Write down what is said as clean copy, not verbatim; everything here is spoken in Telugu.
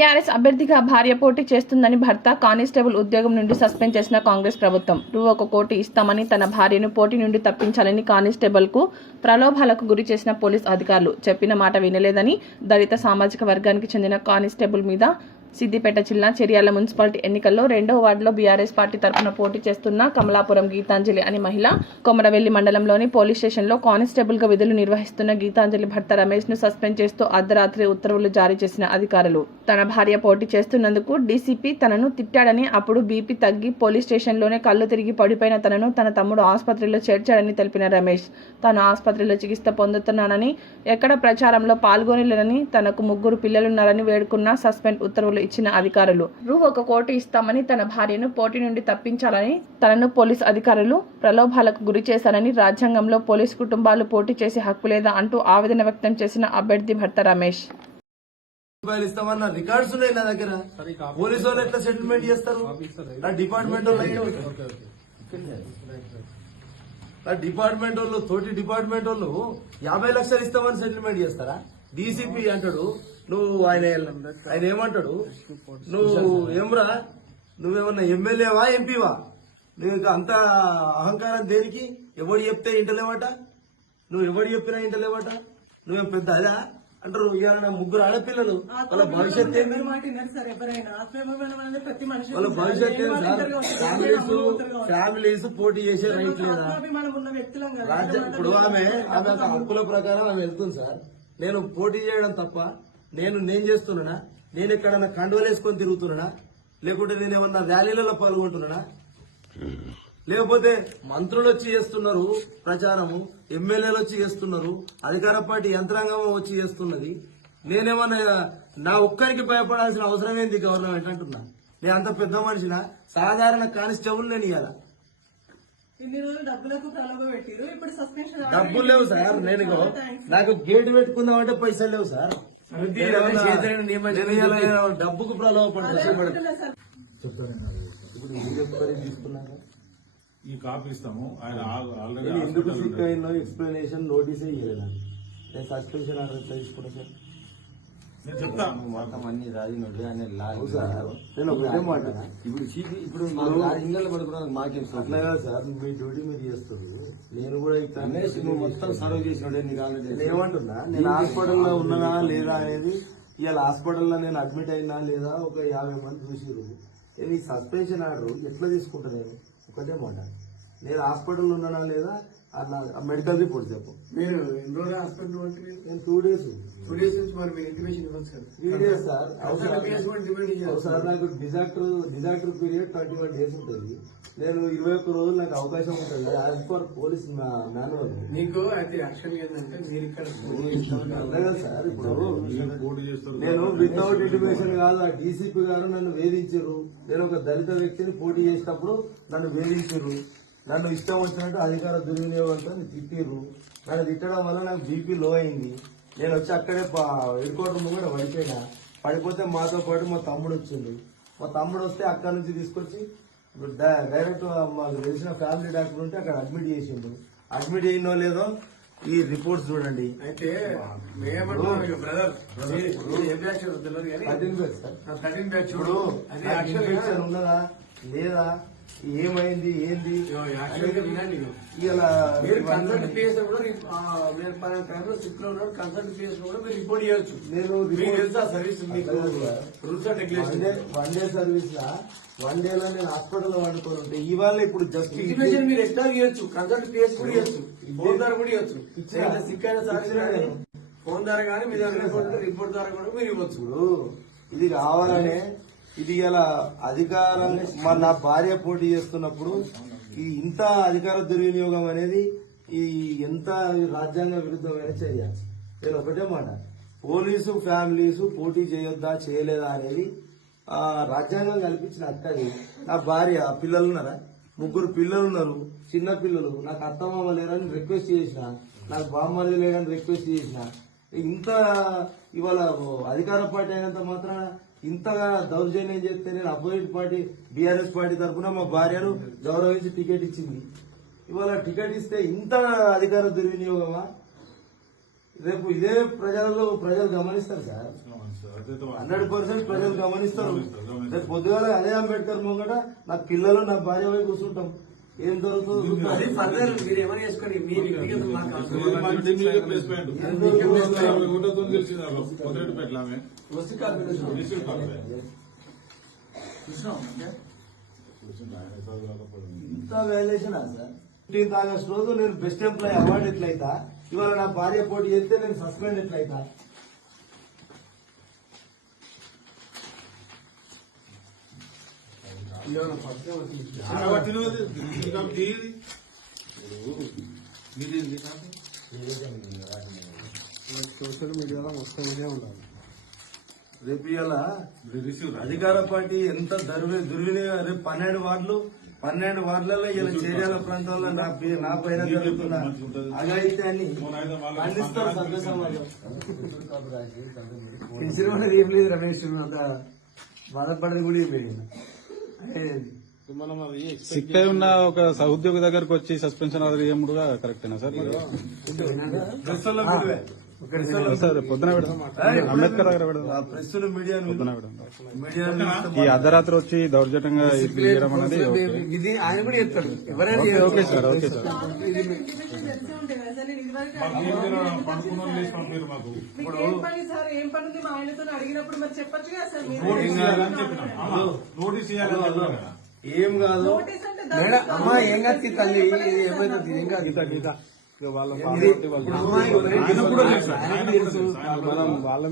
బీఆర్ఎస్ అభ్యర్థిగా భార్య పోటీ చేస్తుందని భర్త కానిస్టేబుల్ ఉద్యోగం నుండి సస్పెండ్ చేసిన కాంగ్రెస్ ప్రభుత్వం రూ. 1 కోటి ఇస్తామని తన భార్యను పోటీ నుండి తప్పించాలని కానిస్టేబుల్కు ప్రలోభాలకు గురి చేసిన పోలీస్ అధికారులు చెప్పిన మాట వినలేదని దళిత సామాజిక వర్గానికి చెందిన కానిస్టేబుల్ మీద సిద్దిపేట జిల్లా చెర్యాల మున్సిపాలిటీ ఎన్నికల్లో 2వ వార్డులో బీఆర్ఎస్ పార్టీ తరఫున పోటీ చేస్తున్న కమలాపురం గీతాంజలి అనే మహిళ కొమరవెల్లి మండలంలోని పోలీస్ స్టేషన్లో కానిస్టేబుల్గా విధులు నిర్వహిస్తున్న గీతాంజలి భర్త రమేష్ను సస్పెండ్ చేస్తూ అర్ధరాత్రి ఉత్తర్వులు జారీ చేసిన అధికారులు తన భార్య పోటీ చేస్తున్నందుకు డీసీపీ తనను తిట్టాడని, అప్పుడు బీపీ తగ్గి పోలీస్ స్టేషన్లోనే కళ్ళు తిరిగి పడిపోయిన తనను తన తమ్ముడు ఆసుపత్రిలో చేర్చాడని తెలిపిన రమేష్ తాను ఆసుపత్రిలో చికిత్స పొందుతున్నానని, ఎక్కడ ప్రచారంలో పాల్గొనలేదని, తనకు 3 పిల్లలున్నారని వేడుకున్న సస్పెండ్ ఉత్తర్వులు ఇచ్చిన అధికారులు రూ. 1 కోటి ఇస్తామని తన భార్యను పోటీ నుండి తప్పించాలని తనను పోలీసు అధికారులు ప్రలోభాలకు గురి చేశారని, రాజ్యాంగంలో పోలీసు కుటుంబాలు పోటీ చేసే హక్కు లేదా అంటూ ఆవేదన వ్యక్తం చేసిన అభ్యర్థి భర్త రమేష్. ఇస్తామన్న రికార్డ్స్ ఉన్నాయి నా దగ్గర. పోలీసు వాళ్ళు ఎట్లా సెటిల్మెంట్ చేస్తారు? నా డిపార్ట్మెంట్ వాళ్ళు తోటి డిపార్ట్మెంట్ వాళ్ళు 50 లక్షలు ఇస్తామని సెటిల్మెంట్ చేస్తారా? డీసీపీ అంటాడు, నువ్వు ఆయన ఏమంటాడు, నువ్వు ఏమ్రా, నువ్వేమన్నా ఎమ్మెల్యేవా ఎంపీవా? నీకు అంత అహంకారం దేనికి? ఎవడు చెప్తే ఇంటలేవట, నువ్వు ఎవడు చెప్పినా ఇంటలేవట, నువ్వేం పెద్ద అదా అంటారు. ఇవాళ 3 ఆడపిల్లలు, వాళ్ళ భవిష్యత్ ఏంది? వాళ్ళ భవిష్యత్ ఏంది సార్? ఫ్యామిలీస్ పోటీ చేసే రైట్ లేదా? రాజ్యం ఇప్పుడు ఆమె హక్కుల ప్రకారం ఆమె వెళ్తుంది సార్. నేను పోటీ చేయడం తప్ప నేను చేస్తున్నానా? నేను ఎక్కడన్నా కండువలేసుకొని తిరుగుతున్నానా? లేకుంటే నేను ఏమన్నా ర్యాలీలలో పాల్గొంటున్నానా? లేకపోతే మంత్రులు వచ్చి చేస్తున్నారు ప్రచారము, ఎమ్మెల్యేలు వచ్చి చేస్తున్నారు, అధికార పార్టీ యంత్రాంగం వచ్చి చేస్తున్నది. నేనేమన్నా నా ఒక్కరికి భయపడాల్సిన అవసరం ఏంది గవర్నమెంట్ అంటున్నా? నేను అంత పెద్ద మనిషినా? సాధారణ కానిస్టేబుల్ నేను ఇవ్వాలా? డబ్బులు లేవు సార్. నేను నాకు గేటు పెట్టుకుందామంటే పైసలు లేవు సార్. డబ్బుకు ప్రలోభపడ్డా. ఇప్పుడు ఏం చెప్తారు తీసుకున్నాక ఈ కాపీ ఇస్తాము. ఆయన ఆల్రెడీ ఎందుకు సిక్ అయినా ఎక్స్ప్లెనేషన్ నోటీసే ఇవ్వలేదు. నేను సస్పెన్షన్ ఆర్డర్ తీసుకున్నా సార్. నేను చెప్తాను మొత్తం అన్ని రాజినోడు ఆయన నేను ఒకటే మాట, ఇప్పుడు ఇళ్ళలో పడుకున్నాను మాకేం అట్లా కాదు సార్. మీ డ్యూటీ మీరు చేస్తుంది, నేను కూడా నువ్వు మొత్తం సర్వ్ చేసినాడు నీకు ఆల్రెడీ. ఏమంటున్నా, నేను హాస్పిటల్లో ఉన్నానా లేదా అనేది. ఇవాళ హాస్పిటల్లో నేను అడ్మిట్ అయినా లేదా ఒక 50 మంది చూసిరు. నేను ఈ సస్పెన్షన్ ఆర్డర్ ఎట్లా తీసుకుంటా? నేను ఒకటే మాట, నేను హాస్పిటల్లో ఉన్నానా లేదా అట్లా మెడికల్ రిపోర్ట్ చెప్పు. మీరు ఎన్ని రోజులు హాస్పిటల్ నేను 2 డేస్ నుంచి మరి మీరు ఇంటిమేషన్ ఇవ్వచ్చు సార్. 3 days sir. సార్ నాకు డిజాస్టర్ పీరియడ్ 21 డేస్ ఉంటుంది. నేను 21 రోజులు నాకు అవకాశం ఉంటుంది యాజ్ పర్ పోలీస్ మాన్యువల్. నీకు అయితే యాక్షన్ ఏంటంటే మీరు ఇక్కడ సార్. ఇప్పుడు నేను వితౌట్ ఇంటిమేషన్ కాదు, ఆ డీసీపీ గారు నన్ను వేధించారు. నేను ఒక దళిత వ్యక్తిని పోటీ చేసినప్పుడు నన్ను వేధించారు. నన్ను ఇష్టం వచ్చినట్టు అధికార దుర్వినియోగంతో తిట్టిర్రు. నన్ను తిట్టడం వల్ల నాకు బీపీ లో అయింది. నేను వచ్చి అక్కడే హెడ్ క్వార్టర్ ముంగట పడిపోతే మాతో పాటు మా తమ్ముడు వచ్చిండు. మా తమ్ముడు వస్తే అక్కడ నుంచి తీసుకొచ్చి డైరెక్ట్ మాకు తెలిసిన ఫ్యామిలీ డాక్టర్ ఉంటే అక్కడ అడ్మిట్ చేసిండు. అడ్మిట్ అయినో లేదో ఈ రిపోర్ట్స్ చూడండి. అయితే బ్రదర్ 13 బ్యాచ్ ఇప్పుడు ఇన్ఫెక్షన్ ఉన్నదా లేదా, ఏమైంది ఏంది ఇలా మీరు కన్సల్ట్ పిఎస్ కూడా మీరు మన టైంలో సిక్ లో ఉన్నాడు. కన్సల్ట్ పిఎస్ కూడా మీరు రిపోర్ట్ చేయొచ్చు. నేను తెలుసా సర్వీస్ మీకు rules and regulation. 1 day service లా 1 డేలో నేను హాస్పిటల్లో వండుకొని ఉంటే ఇవాళ ఇప్పుడు జస్ట్ ఇంటిమేషన్ మీరు ఎక్స్ట్రా ఇవ్వచ్చు. కన్సల్ట్ పిఎస్ కూడా ఇవ్వచ్చు, ఫోన్ ద్వారా కూడా ఇవ్వచ్చు. సిక్ అయిన సార్ ఫోన్ ద్వారా కానీ మీ దగ్గర రిపోర్ట్ ద్వారా కూడా మీరు ఇవ్వచ్చు. ఇది కావాలనే ఇది ఇలా అధికారం నా భార్య పోటీ చేస్తున్నప్పుడు ఈ ఇంత అధికార దుర్వినియోగం అనేది ఈ ఎంత రాజ్యాంగ విరుద్ధమైన చేయాలి. నేను ఒకటే మాట, పోలీసు ఫ్యామిలీస్ పోటీ చేయొద్దా చేయలేదా అనేది రాజ్యాంగం కల్పించిన హక్కది. నా భార్య పిల్లలు ఉన్నారా? 3 పిల్లలు ఉన్నారు, చిన్న పిల్లలు. నాకు అత్తమామ లేరని రిక్వెస్ట్ చేసిన, నాకు బామ్మది లేరని రిక్వెస్ట్ చేసిన. ఇంత ఇవాళ అధికార పార్టీ అయినంత మాత్రాన ఇంతగా దౌర్జన్యం చేస్తే నేను అపోజిట్ పార్టీ బీఆర్ఎస్ పార్టీ తరఫున మా భార్యను గౌరవించి టికెట్ ఇచ్చింది. ఇవాళ టికెట్ ఇస్తే ఇంత అధికార దుర్వినియోగమా? రేపు ఇదే ప్రజలు గమనిస్తారు సార్. అదైతే 100% ప్రజలు గమనిస్తారు. రేపు పొద్దుగాల అదే అంబేద్కర్ ముంగట నా పిల్లలు నా భార్య పోయి కూర్చుంటాం, ఏం జరుగుతుంది? అది ఫర్దర్ మీరు ఏమైనా చేసుకోండి, మీ వ్యక్తిగత మాకు అవసరం లేదు. మన టీంలో ప్లేస్ పాయింట్. ఓటుతో గెలిచింది పొద్దుపెట్ల ఆమె. వస్తు కాదు. రిసీవ్ కాదు. ఇంత వాల్యుయేషన్ సార్. 15th ఆగస్ట్ రోజు నేను బెస్ట్ ఎంప్లాయీ అవార్డు ఎట్లయితా, ఇవాళ నా భార్య పోటీ చేస్తే నేను సస్పెండ్ ఎట్లయితా? సోషల్ మీడియాలో మొత్తం ఇదే ఉండాలి. రేపు ఇవాళ అధికార పార్టీ ఎంత దుర్వినియోగం. రేపు 12 వార్డులలో ఇలా చేర్యాల ప్రాంతంలో నా పైన జరుగుతున్న అఘాయిత్యాన్ని ఖండిస్తారు సభ్య సమాజం. పెంచిన ఏం లేదు రమేష్, అంత బాధపడేది కూడా ఏం లేదు. సిక్ అయి ఉన్న ఒక సహోద్యోగి దగ్గరకు వచ్చి సస్పెన్షన్ ఆర్డర్ ఇవ్వడం కూడా కరెక్టేనా సార్? ప్రెస్సుల్లో మీడియా సార్ పొద్దున పెడదాం, అంబేద్కర్ దగ్గర పెడదాం, ప్రెస్సులు మీడియా పొద్దున పెడదాం. మీడియా ఈ అర్ధరాత్రి వచ్చి దౌర్జన్యంగా ఇవ్వడం అనేది ఓకే. ఇది ఆయన కూడా చెప్తాడు, ఎవరైనా ఓకే సార్, ఓకే సార్. పండుకున్న లేచి పంపారు మాకు. ఏం పని సార్, ఏం పని ఉంది మా ఆయనతో అడిగినప్పుడు మరి చెప్పొచ్చు కదా సార్. మీరు నోటీస్ ఇవ్వాలని చెప్పిన. నోటీస్ ఇవ్వాలని చెప్పిన. ఏం కాదు. నోటీస్ అంటే అమ్మా ఏం కాదు తల్లి, ఏమైతుంది ఏం కాదు. గీత గీత వాళ్ళ ఇది ఇప్పుడు అమ్మాయి ఆయన కూడా తెలుసు. మనం వాళ్ళ